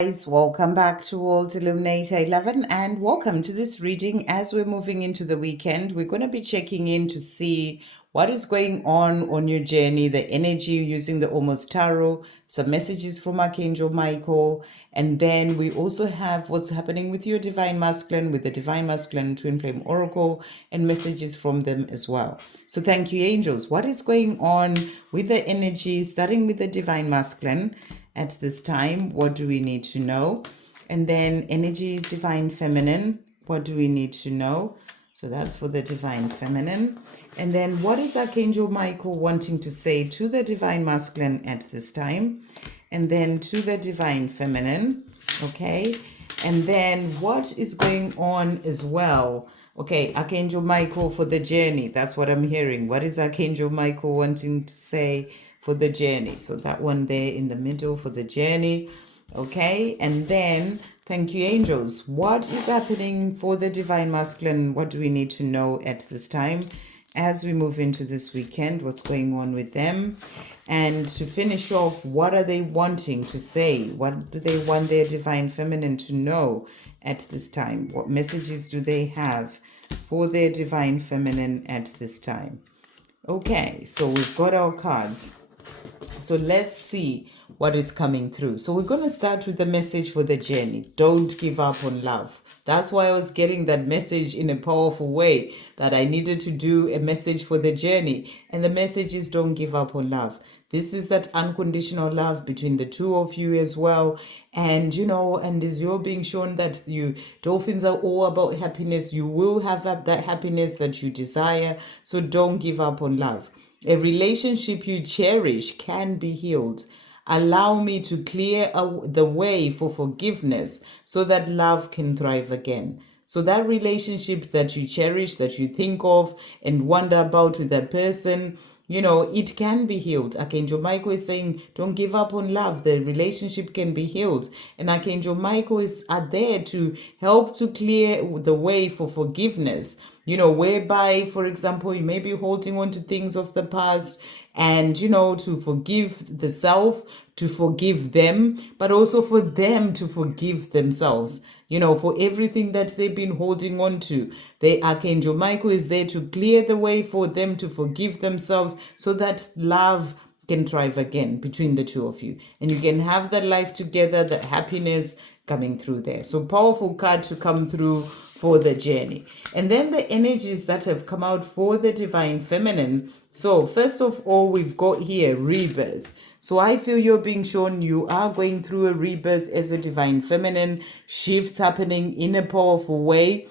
Guys, welcome back to World Illuminator 11 and welcome to this reading. As we're moving into the weekend, we're going to be checking in to see what is going on your journey, the energy using the Almost Tarot, some messages from Archangel Michael, and then we also have what's happening with your Divine Masculine, with the Divine Masculine Twin Flame Oracle, and messages from them as well. So thank you, angels. What is going on with the energy, starting with the Divine Masculine? At this time, what do we need to know? And then energy divine feminine, what do we need to know? So that's for the divine feminine. And then what is Archangel Michael wanting to say to the divine masculine at this time? And then to the divine feminine, okay? And then what is going on as well? Okay, Archangel Michael for the journey. That's what I'm hearing. What is Archangel Michael wanting to say for the journey? So that one there in the middle for the journey. Okay, and then thank you, angels. What is happening for the divine masculine? What do we need to know at this time as we move into this weekend? What's going on with them? And to finish off, what are they wanting to say? What do they want their divine feminine to know at this time? What messages do they have for their divine feminine at this time? Okay, so we've got our cards. So let's see what is coming through. So we're going to start with the message for the journey. Don't give up on love. That's why I was getting that message in a powerful way, that I needed to do a message for the journey. And the message is don't give up on love. This is that unconditional love between the two of you as well. And, and as you're being shown that dolphins are all about happiness, you will have that happiness that you desire. So don't give up on love. A relationship you cherish can be healed. Allow me to clear the way for forgiveness so that love can thrive again. So that relationship that you cherish, that you think of and wonder about with that person, it can be healed. Archangel Michael is saying, don't give up on love. The relationship can be healed. And Archangel Michael are there to help to clear the way for forgiveness. Whereby, for example, you may be holding on to things of the past and, to forgive the self, to forgive them, but also for them to forgive themselves. For everything that they've been holding on to. The Archangel Michael is there to clear the way for them to forgive themselves so that love can thrive again between the two of you. And you can have that life together, that happiness coming through there. So powerful card to come through for the journey. And then the energies that have come out for the divine feminine. So first of all, we've got here rebirth. So I feel you're being shown you are going through a rebirth as a divine feminine, shifts happening in a powerful way.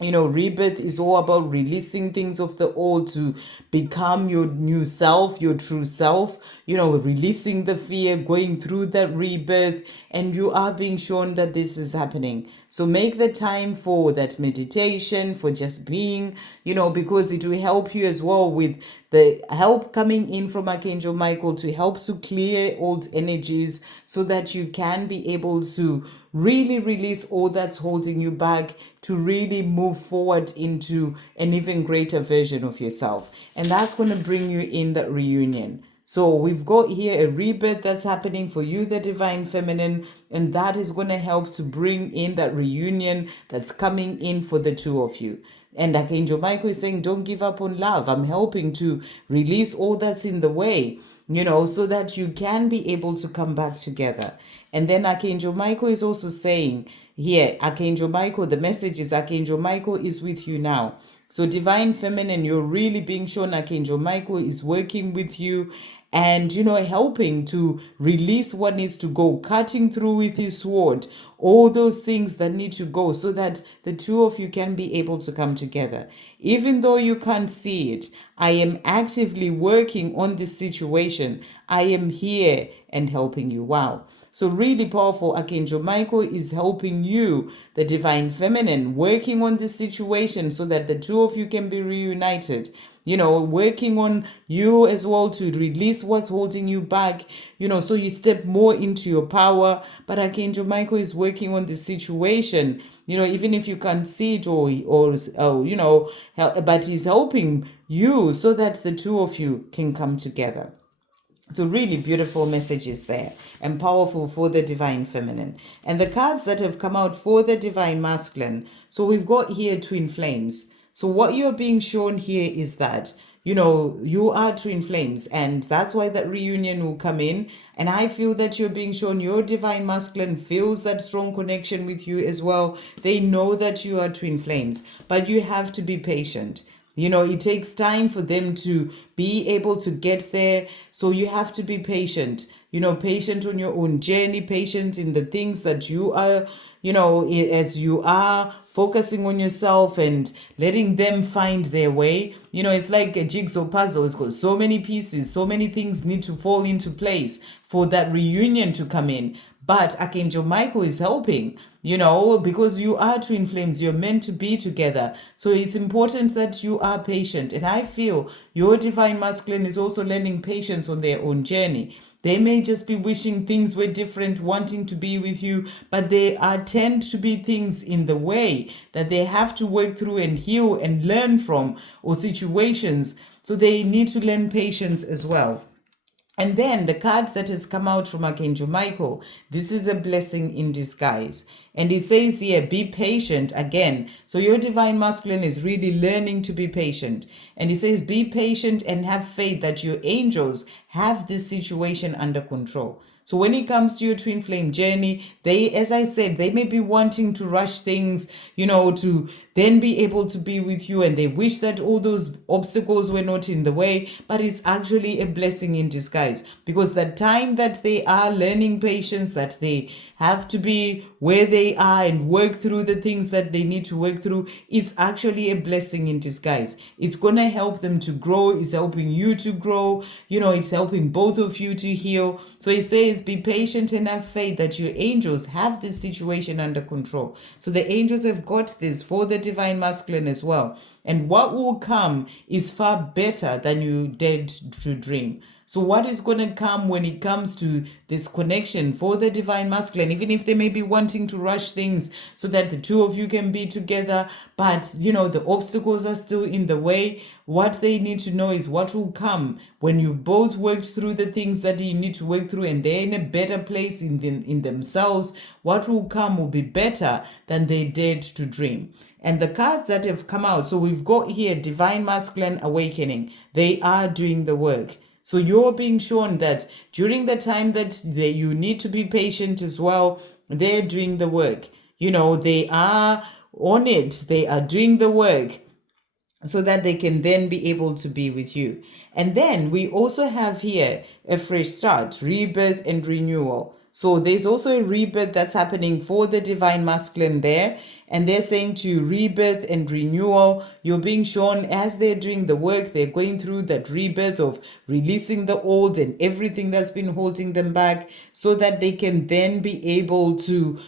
Rebirth is all about releasing things of the old to become your new self, your true self, releasing the fear, going through that rebirth, and you are being shown that this is happening. So make the time for that meditation, for just being, because it will help you as well with the help coming in from Archangel Michael to help to clear old energies so that you can be able to really release all that's holding you back to really move forward into an even greater version of yourself. And that's going to bring you in that reunion. So we've got here a rebirth that's happening for you, the divine feminine, and that is going to help to bring in that reunion that's coming in for the two of you. And Archangel Michael is saying, don't give up on love. I'm helping to release all that's in the way, so that you can be able to come back together. And then Archangel Michael is also saying here, Archangel Michael, the message is Archangel Michael is with you now. So divine feminine, you're really being shown Archangel Michael is working with you and, helping to release what needs to go, cutting through with his sword, all those things that need to go so that the two of you can be able to come together. Even though you can't see it, I am actively working on this situation. I am here and helping you. Wow. So really powerful. Archangel Michael is helping you, the divine feminine, working on this situation so that the two of you can be reunited. Working on you as well to release what's holding you back, so you step more into your power. But Archangel Michael is working on this situation, even if you can't see it but he's helping you so that the two of you can come together. So really beautiful messages there and powerful for the divine feminine. And the cards that have come out for the divine masculine. So we've got here twin flames. So what you're being shown here is that, you are twin flames, and that's why that reunion will come in. And I feel that you're being shown your divine masculine feels that strong connection with you as well. They know that you are twin flames, but you have to be patient. It takes time for them to be able to get there. So you have to be patient, patient on your own journey, patient in the things that you are, as you are focusing on yourself and letting them find their way. It's like a jigsaw puzzle. It's got so many pieces, so many things need to fall into place for that reunion to come in. But Archangel Michael is helping, because you are twin flames, you're meant to be together. So it's important that you are patient. And I feel your divine masculine is also learning patience on their own journey. They may just be wishing things were different, wanting to be with you, but tend to be things in the way that they have to work through and heal and learn from, or situations. So they need to learn patience as well. And then the cards that has come out from Archangel Michael, this is a blessing in disguise. And he says here, be patient again. So your divine masculine is really learning to be patient. And he says, be patient and have faith that your angels have this situation under control. So when it comes to your twin flame journey, as I said, they may be wanting to rush things, to then be able to be with you. And they wish that all those obstacles were not in the way, but it's actually a blessing in disguise, because the time that they are learning patience, that they have to be where they are and work through the things that they need to work through, it's actually a blessing in disguise. It's going to help them to grow. It's helping you to grow. It's helping both of you to heal. So it says, be patient and have faith that your angels have this situation under control. So the angels have got this for the divine masculine as well. And what will come is far better than you dared to dream. So what is going to come when it comes to this connection for the divine masculine, even if they may be wanting to rush things so that the two of you can be together, but the obstacles are still in the way. What they need to know is what will come when you've both worked through the things that you need to work through, and they're in a better place in themselves. What will come will be better than they dared to dream. And the cards that have come out, so we've got here divine masculine awakening. They are doing the work. So you're being shown that during the time that you need to be patient as well, they're doing the work. They are on it. They are doing the work so that they can then be able to be with you. And then we also have here a fresh start, rebirth and renewal. So there's also a rebirth that's happening for the divine masculine there. And they're saying to you, rebirth and renewal. You're being shown as they're doing the work, they're going through that rebirth of releasing the old and everything that's been holding them back, so that they can then be able to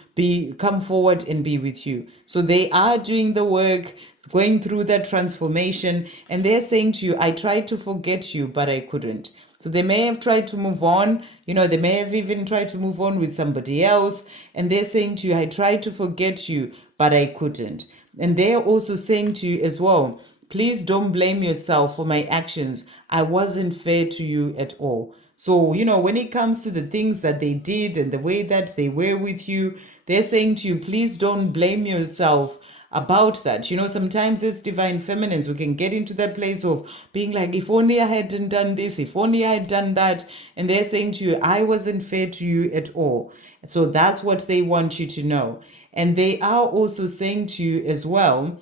come forward and be with you. So they are doing the work, going through that transformation, and they're saying to you, I tried to forget you, but I couldn't. So they may have tried to move on, they may have even tried to move on with somebody else, and they're saying to you, I tried to forget you, but I couldn't. And they're also saying to you as well, please don't blame yourself for my actions. I wasn't fair to you at all. So, when it comes to the things that they did and the way that they were with you, they're saying to you, please don't blame yourself about that. Sometimes as divine feminines, we can get into that place of being like, if only I hadn't done this, if only I had done that. And they're saying to you, I wasn't fair to you at all. So that's what they want you to know. And they are also saying to you as well,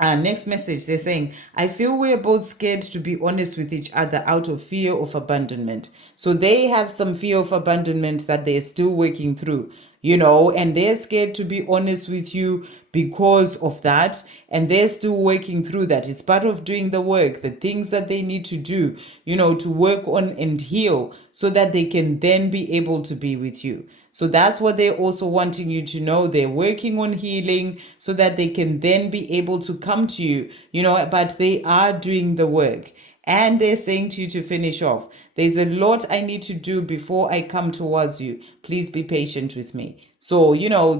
next message, they're saying, I feel we're both scared to be honest with each other out of fear of abandonment. So they have some fear of abandonment that they're still working through, and they're scared to be honest with you because of that. And they're still working through that. It's part of doing the work, the things that they need to do, to work on and heal so that they can then be able to be with you. So that's what they're also wanting you to know. They're working on healing so that they can then be able to come to you, but they are doing the work. And they're saying to you to finish off, there's a lot I need to do before I come towards you. Please be patient with me. So,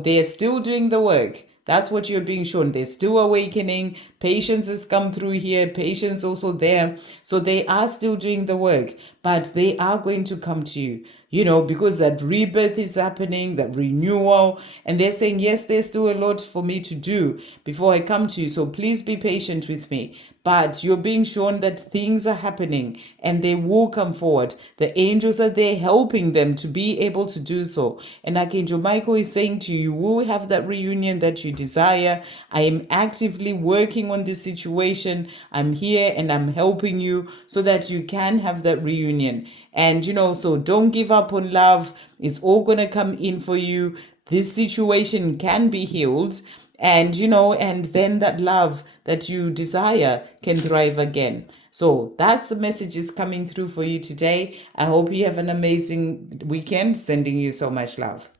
they're still doing the work, That's what you're being shown. There's still awakening. Patience has come through here. Patience also there. So they are still doing the work, but they are going to come to you, because that rebirth is happening, that renewal. And they're saying, yes, there's still a lot for me to do before I come to you. So please be patient with me. But you're being shown that things are happening and they will come forward. The angels are there helping them to be able to do so. And Archangel Michael is saying to you, you will have that reunion that you desire. I am actively working on this situation. I'm here and I'm helping you so that you can have that reunion. And, so don't give up on love. It's all going to come in for you. This situation can be healed. And, and then that love that you desire can thrive again. So that's the messages coming through for you today. I hope you have an amazing weekend. Sending you so much love.